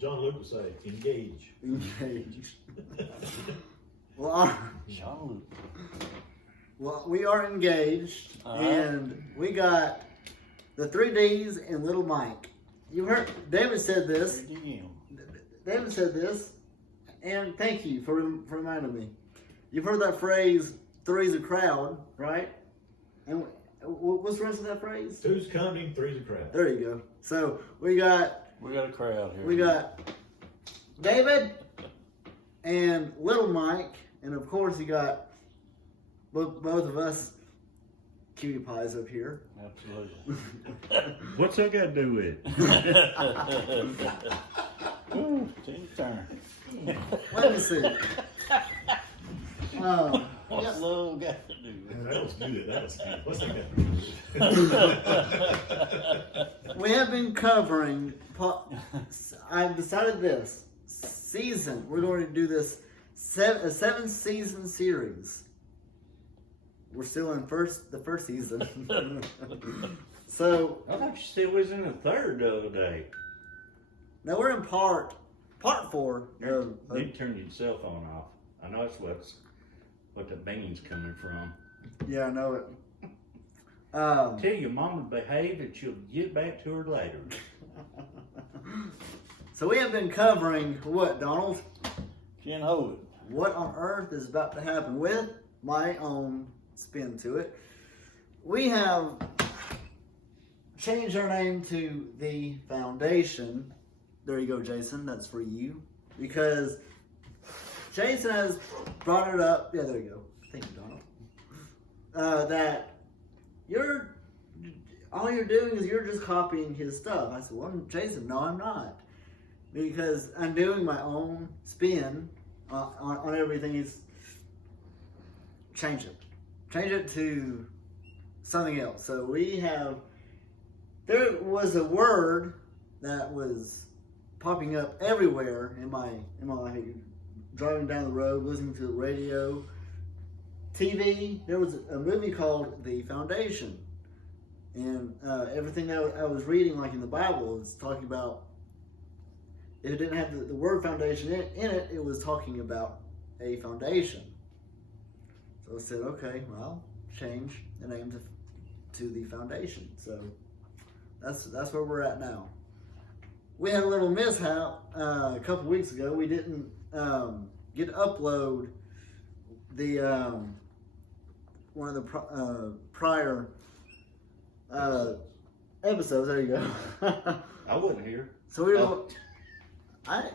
John Luke would say, engage. Engage. Well, we are engaged, and we got the 3Ds and Little Mike. You heard David said this. David said this, and thank you for reminding me. You've heard that phrase, three's a crowd, right? And what's the rest of that phrase? Two's company, three's a crowd. There you go. So we got a crowd here. We got David and Little Mike, and of course you got both of us cutie pies up here. Absolutely. What's that got to do with it? Ooh, it's your turn. Let me see. What's love got to do with it? That was good. That was good. What's that got? We have been covering. I've decided this season. We're going to do this a 7-season series. We're still in the first season. So I thought you still was in the third the other day. now we're in part 4. You need to turn your cell phone off. I know that's what the banging's coming from. Yeah, I know it. Tell your mama to behave and she'll get back to her later. So we have been covering what, Donald? Can't hold it. What on earth is about to happen with my own spin to it. We have changed our name to The Foundation. There you go, Jason. That's for you. Because Jason has brought it up. Yeah, there you go. Thank you, Donald. That all you're doing is you're just copying his stuff. I said, well, Jason, no, I'm not. Because I'm doing my own spin on everything. It's change it to something else. So there was a word that was popping up everywhere in my life. Driving down the road, listening to the radio, TV. There was a movie called The Foundation, and everything that I was reading, like in the Bible, was talking about. If it didn't have the word foundation in it, it was talking about a foundation. So I said, okay, well, change the name to The Foundation. So that's where we're at now. We had a little mishap a couple weeks ago. We didn't get to upload the one of the prior episodes. There you go. I wasn't here. So we were.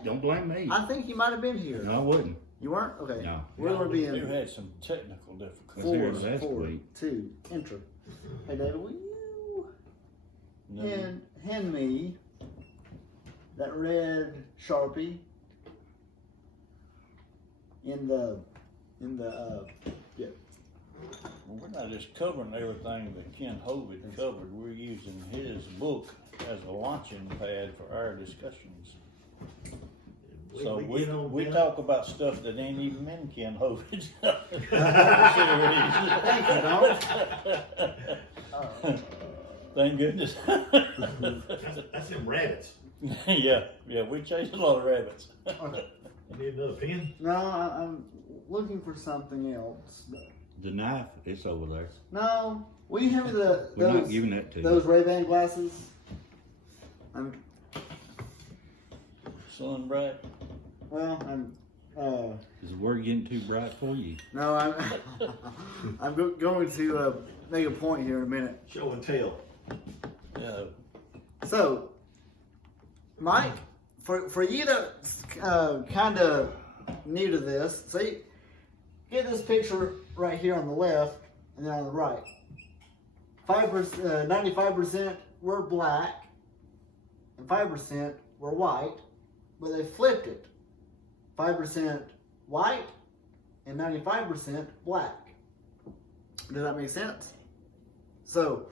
Don't blame me. I think you might have been here. No, I wasn't. You weren't? Okay. No. We're going to be We've in had some technical difficulties. 4, 2, enter. Hey, David, will you hand me that red Sharpie in the yeah. Well, we're not just covering everything that Ken Hovey covered. We're using his book as a launching pad for our discussions. So we talk about stuff that ain't even in Ken Hovey's Thank you, Donald. Thank goodness. That's them rabbits. yeah, we chased a lot of rabbits. Okay. You need another pen? No, I'm looking for something else. The knife, it's over there. No, will you hand me We're not giving that to those you. Ray-Ban glasses? Sun bright. Well, I'm. Is the word getting too bright for you? No, I'm going to make a point here in a minute. Show and tell. Yeah. So, Mike, for you that kind of new to this, see, get this picture right here on the left and then on the right. 95% were black and 5% were white, but they flipped it. 5% white and 95% black. Does that make sense? So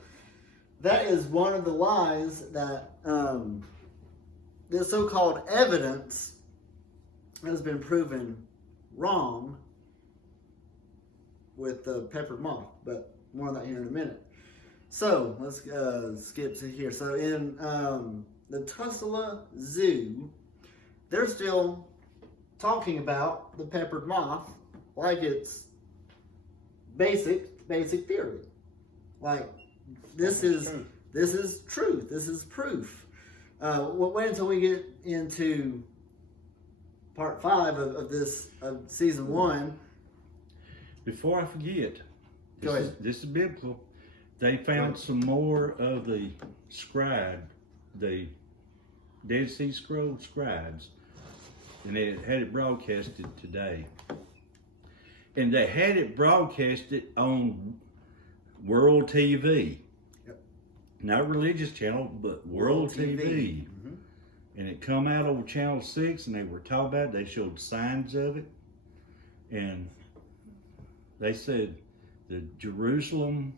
that is one of the lies that the so-called evidence has been proven wrong with the peppered moth, but more on that here in a minute. So let's skip to here. So in the Tussala Zoo, they're still talking about the peppered moth like it's basic theory. Like this is truth. This is proof. Wait until we get into part 5 of season 1. Before I forget, Go ahead. This is biblical. They found some more of the Dead Sea Scroll scribes, and they had it broadcasted today. And they had it broadcasted on World TV. Yep. Not religious channel, but World TV. Mm-hmm. And it come out on Channel 6, and they were talking about it. They showed signs of it. And they said the Jerusalem,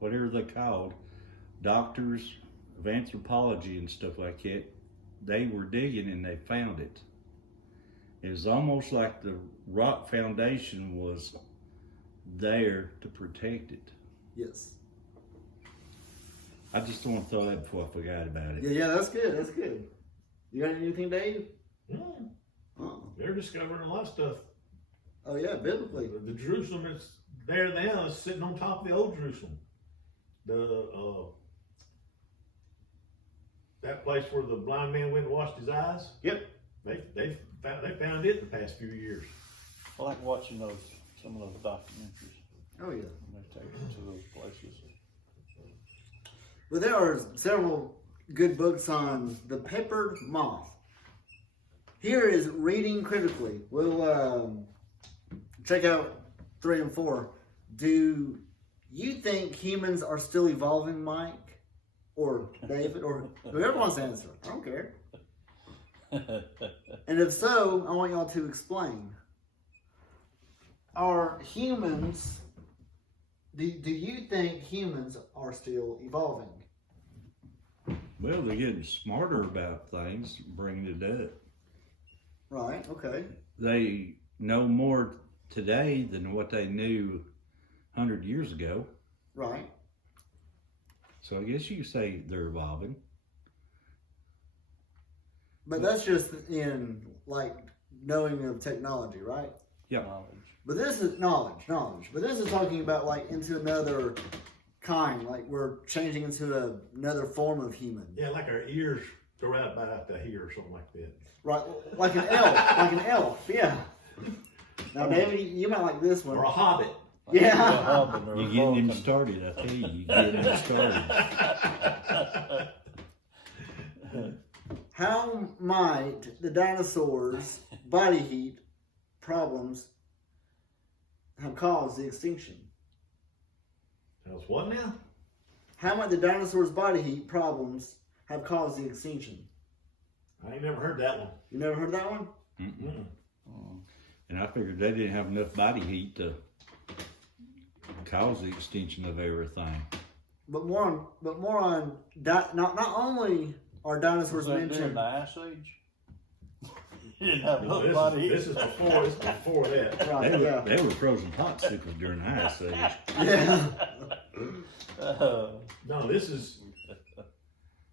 whatever they called, doctors of anthropology and stuff like that, they were digging and they found it. It was almost like the rock foundation was there to protect it. Yes. I just don't want to throw that before I forgot about it. Yeah, that's good. That's good. You got anything, Dave? No. Oh, They're discovering a lot of stuff. oh yeah, biblically. The Jerusalem is there now. It's sitting on top of the old Jerusalem. That place where the blind man went and washed his eyes. Yep. They found it the past few years. I like watching some of those documentaries Oh yeah. when they take you to those places. But there are several good books on the peppered moth. Here is reading critically. We'll check out 3 and 4. Do you think humans are still evolving, Mike? Or David? Or whoever wants to answer. I don't care. And if so, I want y'all to explain. Are humans, do you think humans are still evolving? Well, they're getting smarter about things, bringing it up. Right, okay. They know more today than what they knew 100 years ago. Right. So I guess you could say they're evolving. But that's just in, like, knowing of technology, right? Yeah. Knowledge. But this is knowledge. But this is talking about, like, into another kind. Like, we're changing into another form of human. Yeah, like our ears go right about to here or something like that. Right, like an elf. Like an elf, yeah. Now, David, you might like this one. Or a hobbit. Yeah. You're getting him started, I tell you. You're getting him started. How might the dinosaurs' body heat problems have caused the extinction? That's what now? How might the dinosaurs' body heat problems have caused the extinction? I ain't never heard that one. You never heard that one? Mm-mm. And I figured they didn't have enough body heat to cause the extinction of everything. But more on not only are dinosaurs Was that during mentioned. the Ice Age? You didn't have No, enough body. this is before that. Right, yeah. They were frozen popsicles during the Ice Age. Yeah. No, this is.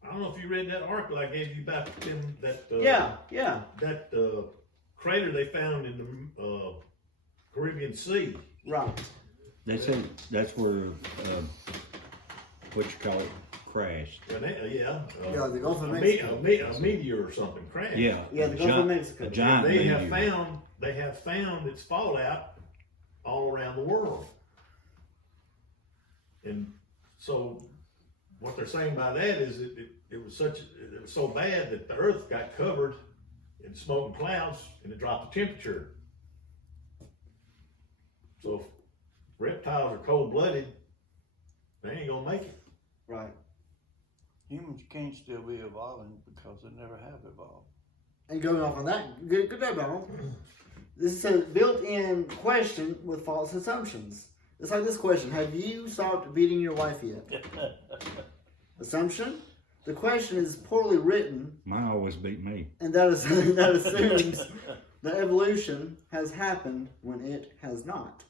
I don't know if you read that article I gave you about them that. Yeah. That crater they found in the Caribbean Sea. Right. They said that's where, what you call it, crashed. And Yeah, the Gulf of a Mexico. meteor or something crashed. Yeah. Yeah, the Gulf of Mexico. A giant They meteor. have found its fallout all around the world. And so what they're saying by that is it was so bad that the earth got covered in smoke and clouds and it dropped the temperature. So if reptiles are cold-blooded, they ain't gonna make it. Right. Humans can't still be evolving because they never have evolved. And going off on that, good job, Donald. This is a built-in question with false assumptions. It's like this question: have you stopped beating your wife yet? Assumption: the question is poorly written, Mine always beat me. and that assumes that evolution has happened when it has not.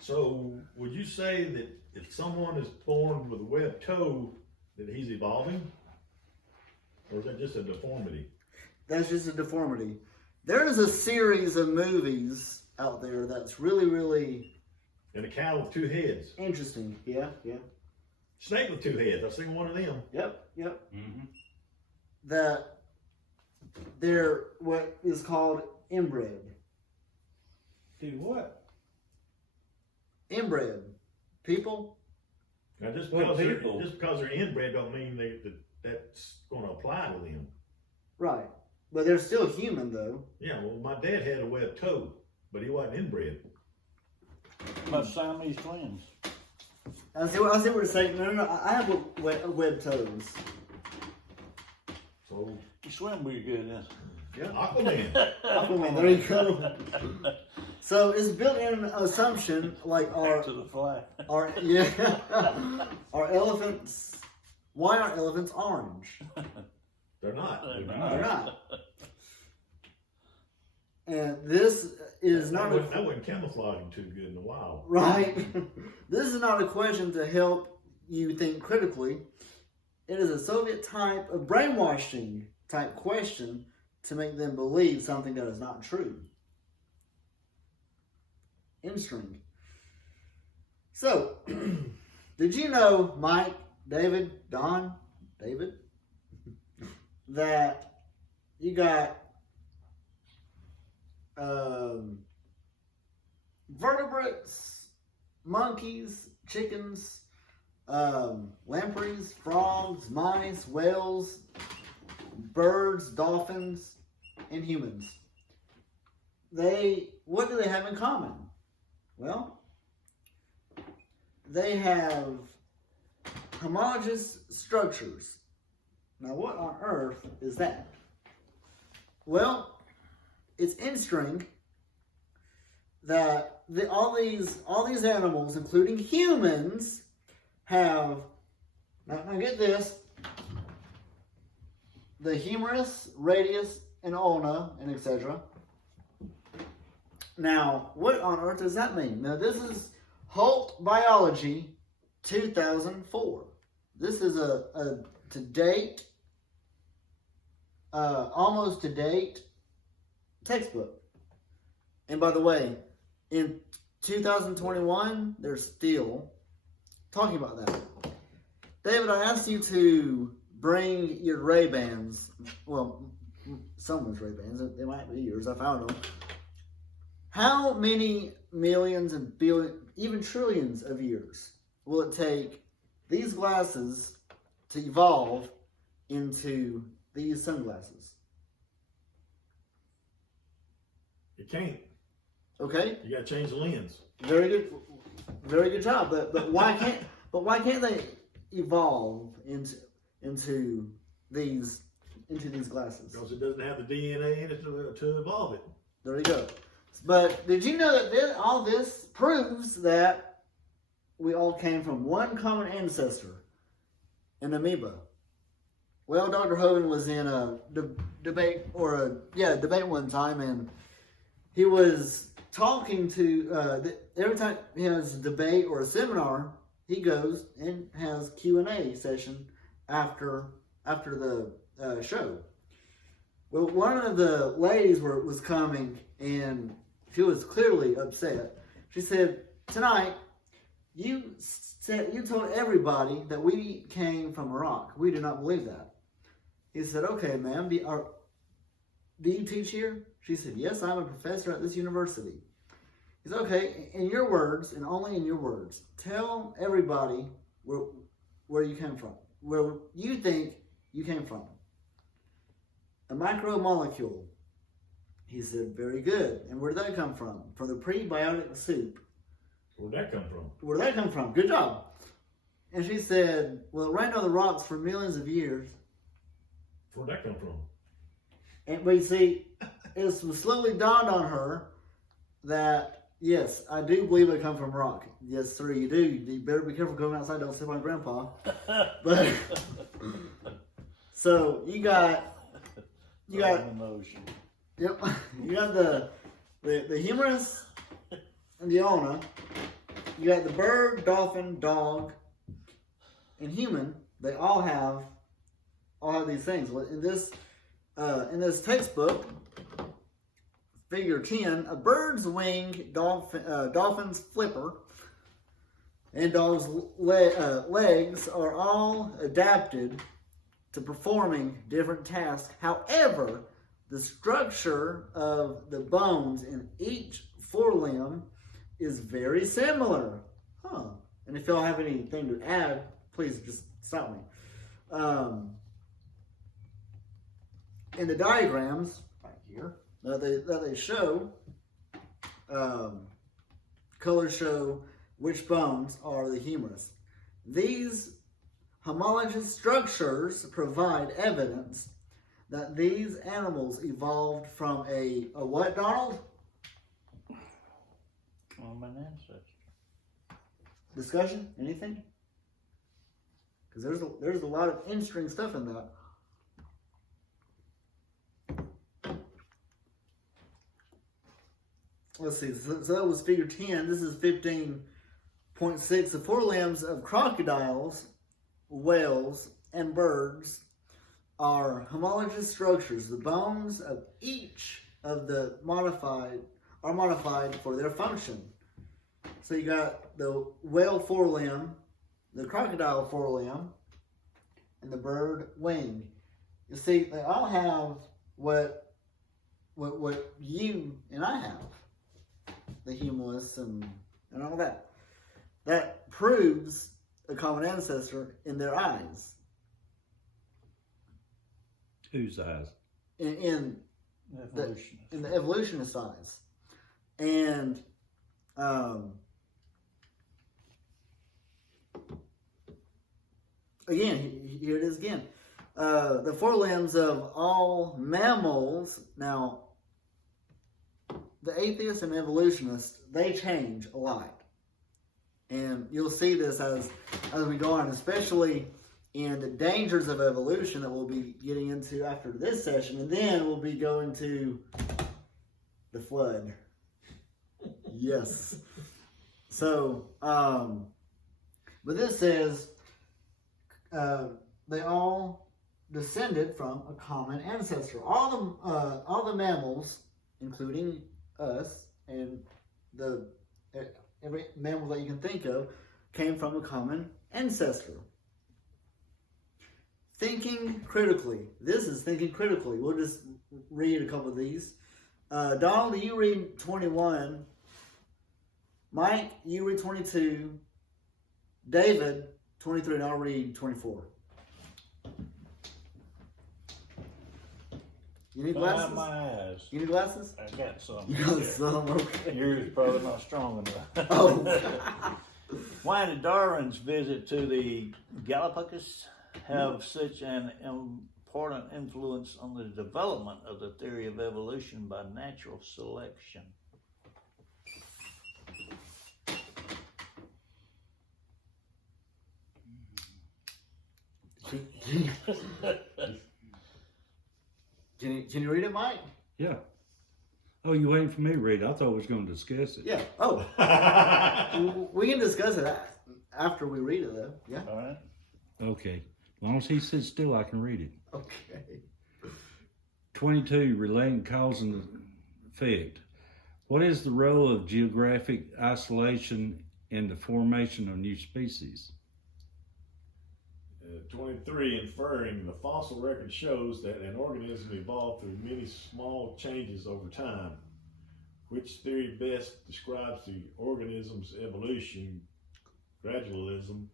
So would you say that if someone is born with a webbed toe, that he's evolving? Or is that just a deformity? That's just a deformity. There is a series of movies out there that's really, really And a cow with 2 heads. interesting. Yeah. Snake with 2 heads. I've seen one of them. Yep. Mm-hmm. That they're what is called inbred. Do what? Inbred. People. Now, just Well, because they're inbred don't mean that's going to apply to them. Right. But they're still human, though. Yeah, well, my dad had a webbed toe, but he wasn't inbred. My Siamese twins. I see what you're saying. No. I have webbed toes. So, You swim pretty good, huh? yeah, Aquaman. Aquaman, there you go. So it's built in an assumption like Back to the flag. are elephants? Why are elephants orange? They're not. They're not. And this is not That wouldn't camouflage them too good in the wild. right. This is not a question to help you think critically. It is a Soviet type of brainwashing type question to make them believe something that is not true. In string. So, did you know, Mike, David, Don, David, that you got vertebrates, monkeys, chickens, lampreys, frogs, mice, whales, birds, dolphins, and humans. What do they have in common? Well, they have homologous structures. Now, what on earth is that? Well, it's in string that all these animals, including humans, have. Now get this: the humerus, radius, and ulna, and etc. Now, what on earth does that mean? Now, this is Holt Biology 2004. This is a to date, almost to date textbook. And by the way, in 2021, they're still talking about that. David, I asked you to bring your Ray-Bans. Well, someone's Ray-Bans. They might be yours. I found them. How many millions and billions, even trillions of years will it take these glasses to evolve into these sunglasses? You can't. Okay, You got to change the lens. very good job. But why can't they evolve into these glasses? Because it doesn't have the DNA in it to evolve it. There you go. But did you know that all this proves that we all came from one common ancestor, an amoeba? Well, Dr. Hogan was in a debate one time, and he was talking to every time he has a debate or a seminar, he goes and has Q&A session after the show. Well, one of the ladies was coming, and she was clearly upset. She said, "Tonight, you told everybody that we came from Iraq. We do not believe that." He said, "Okay, ma'am, do you teach here?" She said, "Yes, I'm a professor at this university." He said, "Okay, in your words, and only in your words, tell everybody where you came from, where you think you came from." A micromolecule. He said, "Very good. And where did that come from?" From the prebiotic soup. Where'd that come from? Where did that come from? Good job. And she said, "Well, it rained on the rocks for millions of years." Where'd that come from? But you see, it slowly dawned on her that, yes, I do believe it come from rock. Yes, sir, you do. You better be careful going outside. Don't step on Grandpa. But so you got emotion. yep. You got the humerus and the ulna. You got the bird, dolphin, dog, and human. They all have these things. In this In this textbook, figure 10, a bird's wing, dolphin's flipper, and dog's legs are all adapted to performing different tasks. However, the structure of the bones in each forelimb is very similar. And if y'all have anything to add, please just stop me. In the diagrams right here that they show, colors show which bones are the humerus. These homologous structures provide evidence that these animals evolved from a what, Donald? Common ancestor. Discussion? Anything? Because there's a lot of interesting stuff in that. Let's see. So that was figure 10. This is 15.6. The forelimbs of crocodiles, whales, and birds are homologous structures. The bones of each of the are modified for their function. So you got the whale forelimb, the crocodile forelimb, and the bird wing. You see, they all have what you and I have. The humerus and all that. That proves a common ancestor in their eyes. Whose eyes? In the evolutionist eyes. And again, here it is again. The forelimbs of all mammals. Now, the atheists and evolutionists, they change a lot. And you'll see this as we go on, especially in the dangers of evolution that we'll be getting into after this session. And then we'll be going to the flood. Yes. So, but this says they all descended from a common ancestor. All the mammals, including us and every mammal that you can think of, came from a common ancestor. Thinking critically. This is thinking critically. We'll just read a couple of these. Donald, you read 21. Mike, you read 22. David, 23, and I'll read 24. You need glasses? My eyes. You need glasses? I got some. You got some, okay. Yours is probably not strong enough. Oh. Why did Darwin's visit to the Galapagos have such an important influence on the development of the theory of evolution by natural selection? Can you read it, Mike? Yeah. Oh, you waiting for me to read it? I thought we was going to discuss it. Yeah. Oh. We can discuss it after we read it, though. Yeah. All right. Okay. As long as he sits still, I can read it. Okay. 22, relating cause and effect. What is the role of geographic isolation in the formation of new species? 23, inferring the fossil record shows that an organism evolved through many small changes over time. Which theory best describes the organism's evolution, gradualism,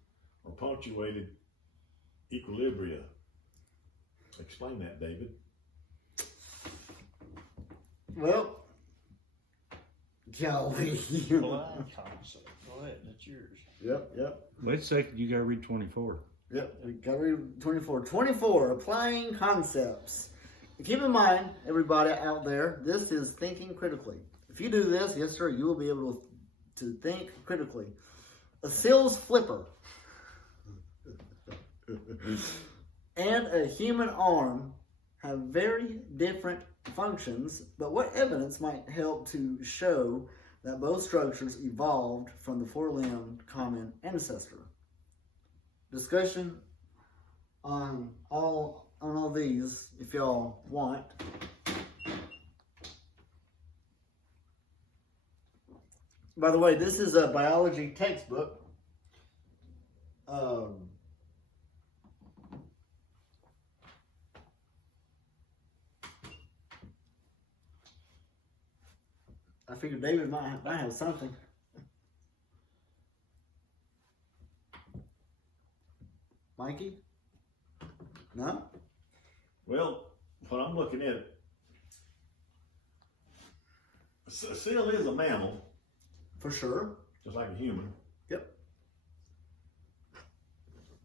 or punctuated equilibria? Explain that, David. Well, golly. Blind concept. Go ahead, that's yours. Yep. Wait a second, you got to read 24. Yep, we got to read 24. 24, applying concepts. Keep in mind, everybody out there, this is thinking critically. If you do this, yes sir, you will be able to think critically. A seal's flipper and a human arm have very different functions, but what evidence might help to show that both structures evolved from the four-limbed common ancestor? Discussion on all on all these if y'all want. By the way, this is a biology textbook. I figured David might have something. Mikey? No? Well, when I'm looking at it, a seal is a mammal, For sure. just like a human. Yep.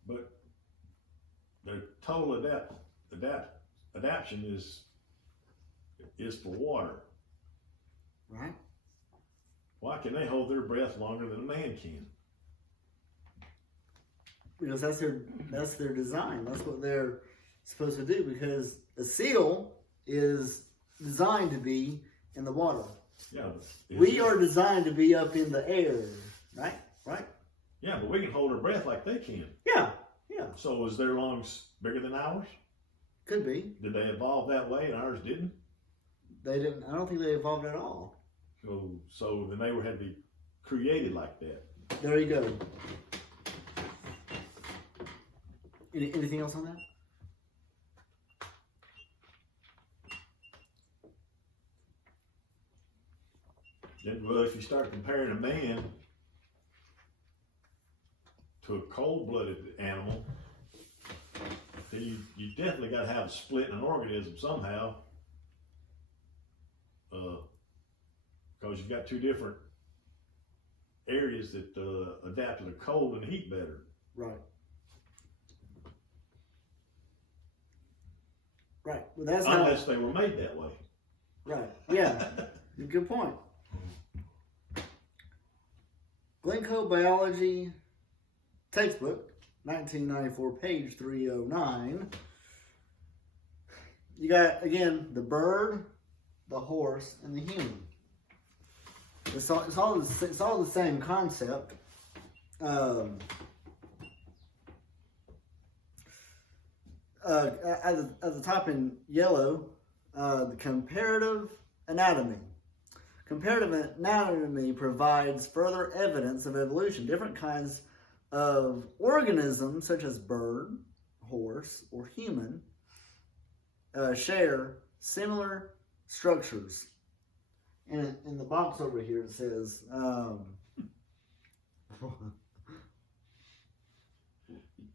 But their total adaptation is for water. Right? Why can they hold their breath longer than a man can? Because that's their design. That's what they're supposed to do. Because a seal is designed to be in the water. Yeah, We are designed to be up in the air, right? Right? Yeah, but we can hold our breath like they can. Yeah. So is their lungs bigger than ours? Could be. Did they evolve that way and ours didn't? They didn't. I don't think they evolved at all. So then they had to be created like that. There you go. Anything else on that? Then, well, if you start comparing a man to a cold-blooded animal, then you definitely got to have a split in an organism somehow, because you've got two different areas that adapt to the cold and the heat better. Right. Right. Well, that's Unless they were made that way. Right. Yeah. Good point. Glencoe Biology textbook, 1994, page 309. You got, again, the bird, the horse, and the human. It's all the same concept. At the top in yellow, the comparative anatomy. Comparative anatomy provides further evidence of evolution. Different kinds of organisms, such as bird, horse, or human, share similar structures. And in the box over here it says,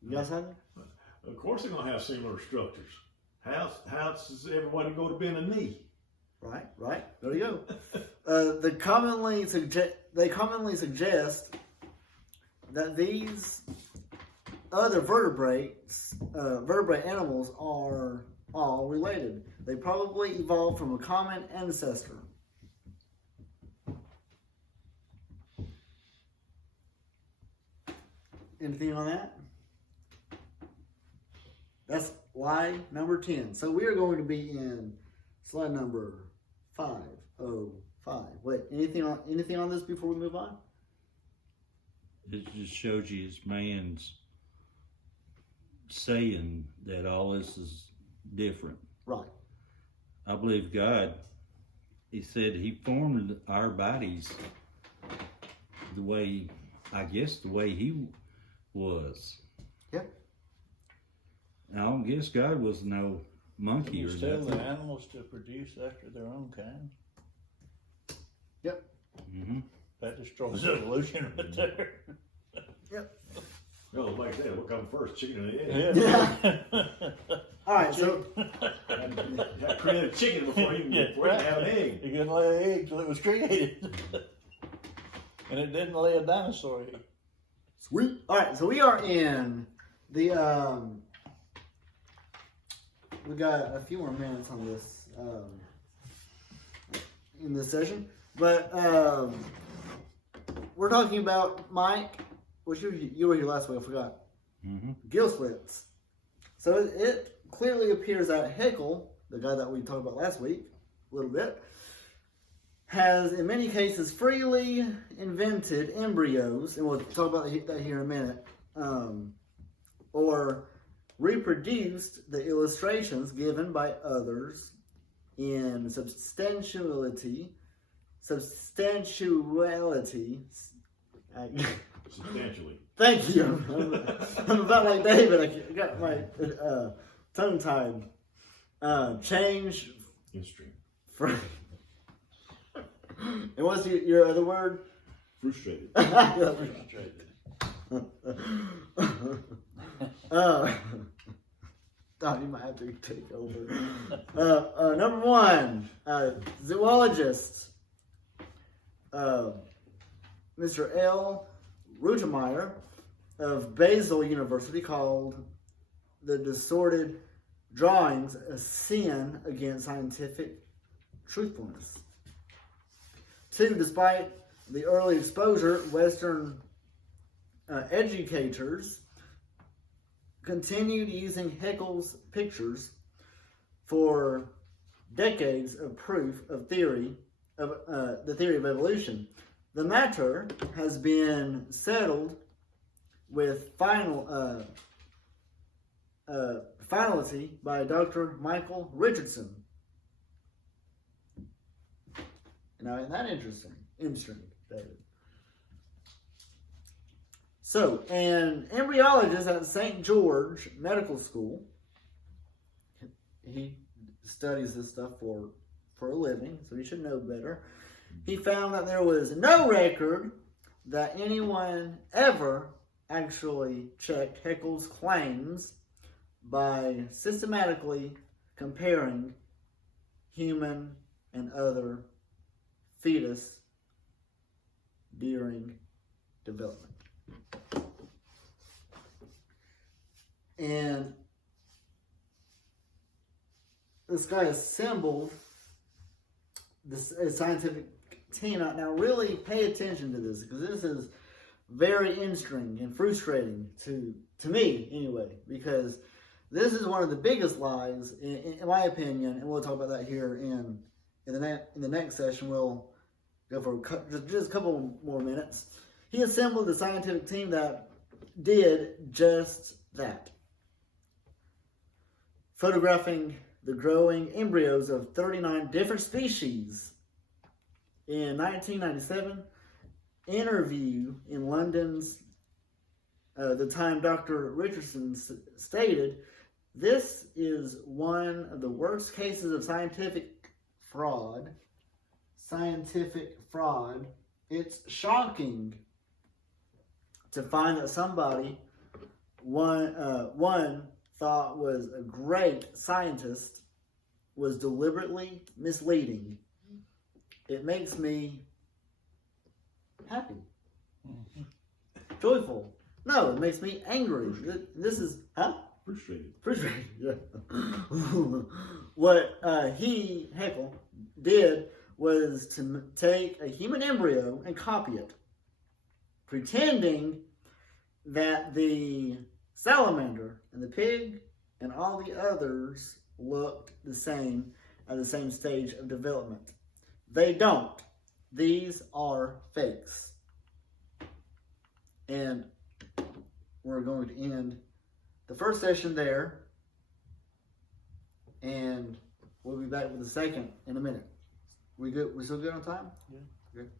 you guys have it? Of course they're going to have similar structures. How does everybody go to bend a knee? Right. There you go. They commonly suggest that these other vertebrate animals are all related. They probably evolved from a common ancestor. Anything on that? That's lie number 10. So we are going to be in slide number 505. Wait, anything on this before we move on? It just shows you it's man's saying that all this is different. Right. I believe God, He said He formed our bodies the way He was. Yep. I don't guess God was no monkey You or tell nothing. the animals to produce after their own kind. Yep. Mm-hmm. That destroys evolution right there. Yep. No, like that, what comes first, chicken or the egg? Yeah. All right. So You have to create a chicken before you can have an egg. You can lay an egg till it was created. And it didn't lay a dinosaur egg. sweet. All right. So we are in the. We got a few more minutes on this in this session, but we're talking about Mike, which you were here last week. I forgot. Mm-hmm. Gill splits. So it clearly appears that Haeckel, the guy that we talked about last week, a little bit, has in many cases freely invented embryos, and we'll talk about that here in a minute, or reproduced the illustrations given by others in substantiality. Substantially. Thank you. I'm about like David. I got my tongue tied. Change. Extreme. And what's your other word? Frustrated. You might have to take over. Number one, zoologist, Mr. L. Rutemeyer of Basel University called the distorted drawings a sin against scientific truthfulness. Two, despite the early exposure, Western educators continued using Haeckel's pictures for decades of proof of the theory of evolution. The matter has been settled with finality by Dr. Michael Richardson. Now, isn't that interesting? Interesting, David. So, an embryologist at St. George Medical School, he studies this stuff for a living, so he should know better. He found that there was no record that anyone ever actually checked Haeckel's claims by systematically comparing human and other fetus during development. And this guy assembled this scientific team. Now really pay attention to this, because this is very interesting and frustrating to me anyway, because this is one of the biggest lies in my opinion, and we'll talk about that here in the next session. We'll go for just a couple more minutes. He assembled the scientific team that did just that, photographing the growing embryos of 39 different species. In 1997, interview in London's The Time, Dr. Richardson stated, "This is one of the worst cases of scientific fraud. It's shocking to find that somebody one thought was a great scientist was deliberately misleading. It makes me happy, joyful. No, it makes me angry. This is frustrated. Yeah. What Haeckel did was to take a human embryo and copy it, pretending that the salamander and the pig and all the others looked the same at the same stage of development. They don't. These are fakes. And we're going to end the first session there, and we'll be back with the second in a minute. We good? We still good on time? Yeah. Good.